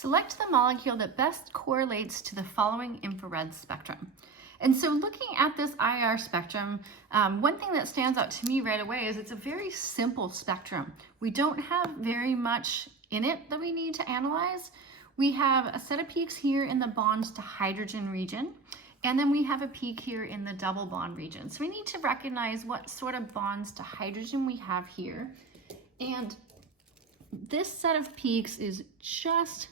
Select the molecule that best correlates to the following infrared spectrum. And so looking at this IR spectrum, one thing that stands out to me right away is it's a very simple spectrum. We don't have very much in it that we need to analyze. We have a set of peaks here in the bonds to hydrogen region, and then we have a peak here in the double bond region. So we need to recognize what sort of bonds to hydrogen we have here. And this set of peaks is just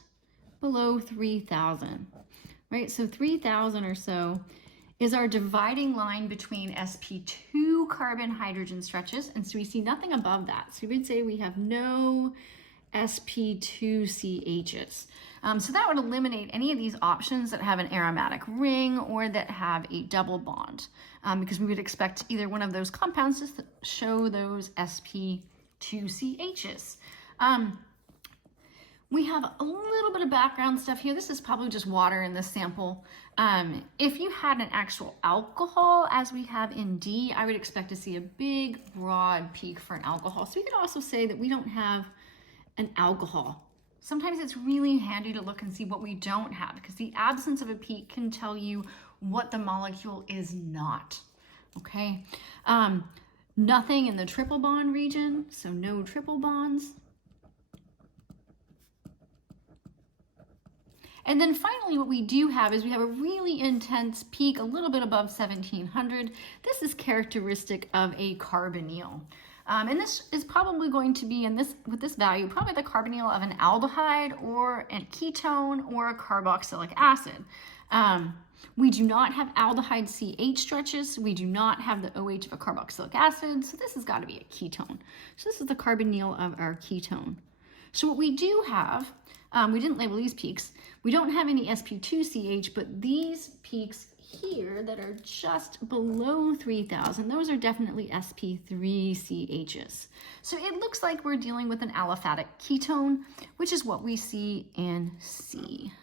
below 3,000, right? So 3,000 or so is our dividing line between sp2 carbon hydrogen stretches. And so we see nothing above that. So we would say we have no sp2CHs. So that would eliminate any of these options that have an aromatic ring or that have a double bond, because we would expect either one of those compounds to show those sp2CHs. We have a little bit of background stuff here. This is probably just water in this sample. If you had an actual alcohol, as we have in D, I would expect to see a big, broad peak for an alcohol. So we could also say that we don't have an alcohol. Sometimes it's really handy to look and see what we don't have, because the absence of a peak can tell you what the molecule is not, okay? Nothing in the triple bond region, so no triple bonds. And then finally, what we do have is we have a really intense peak, a little bit above 1700. This is characteristic of a carbonyl. And this is probably going to be, with this value, probably the carbonyl of an aldehyde or a ketone or a carboxylic acid. We do not have aldehyde CH stretches. We do not have the OH of a carboxylic acid. So this has got to be a ketone. So this is the carbonyl of our ketone. So what we do have, we didn't label these peaks. We don't have any sp2CH, but these peaks here that are just below 3,000, those are definitely sp3CHs. So it looks like we're dealing with an aliphatic ketone, which is what we see in C.